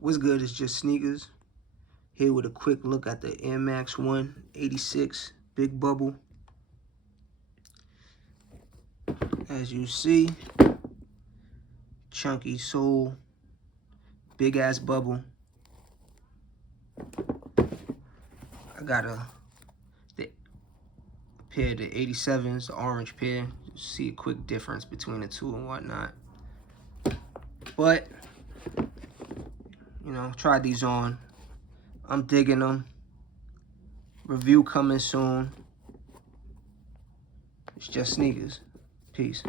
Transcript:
What's good? It's just sneakers. Here with a quick look at the Air Max 1 86 Big Bubble. As you see, chunky sole, big ass bubble. I got the pair of the 87s, the orange pair. See a quick difference between the two and whatnot. But, you know, tried these on. I'm digging them. Review coming soon. It's just sneakers. Peace.